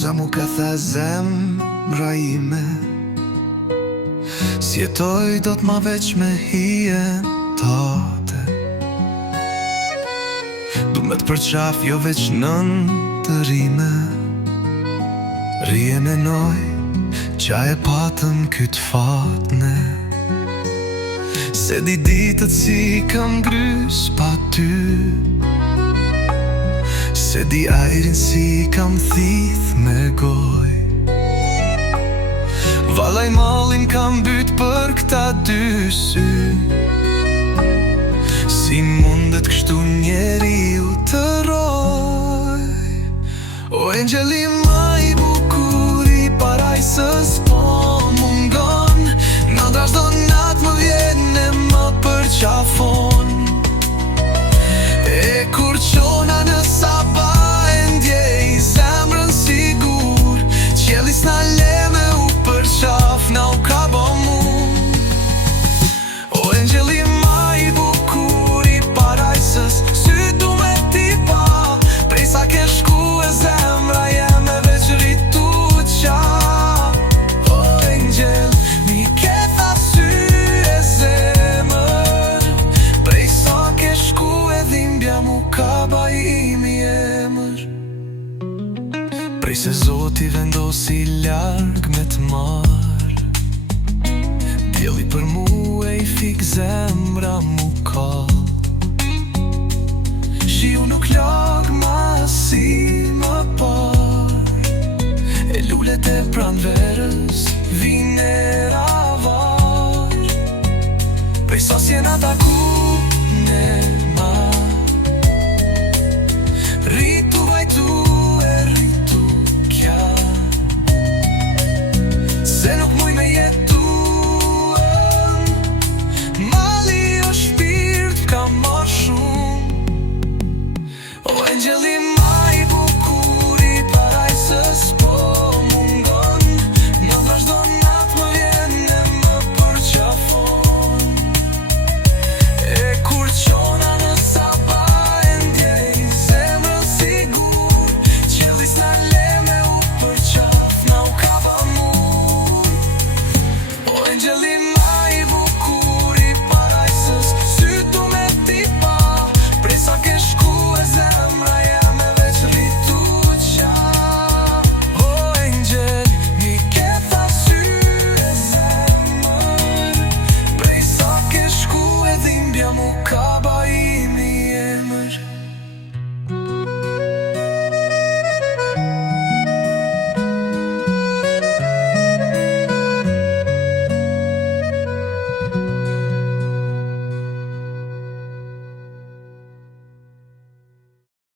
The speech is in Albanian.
Muza mu ka tha zemra ime, s'jetoj do t'ma veç me hijen tate. Du me t'përqaf jo veç nën të rime, rije menoj qa e patëm kyt fatne. Se di ditët si kam grys pa ty, se di ajrin si kam thith me goj. Valaj mallin kam byt për këta dy sy. Si mundet kështu njeriu të roj? O engjeli ma i bukur i parajsës po mungon. Nëndra çdo nat më vjen e më përqafon. E kur qona në sabah e ndjej zemrën sigur, qielli s'na le me u përqaf, na u ka bo mu. O engjeli ma i bukur i parajsës, sy du me ti pa, prej sa ke shku e zemra jeme veç rritu qa. O engjel, mi ke tha sy e zemër, prej sa ke shku e dhimbja mu ka baj imi emër. Prej se Zoti vendosi larg me t'mar, dielli për mu e i fik zemra mu ka. Shiu nuk lag ma si më par, e lullet e pranverës vin e ravar. Prej sa s'jena taku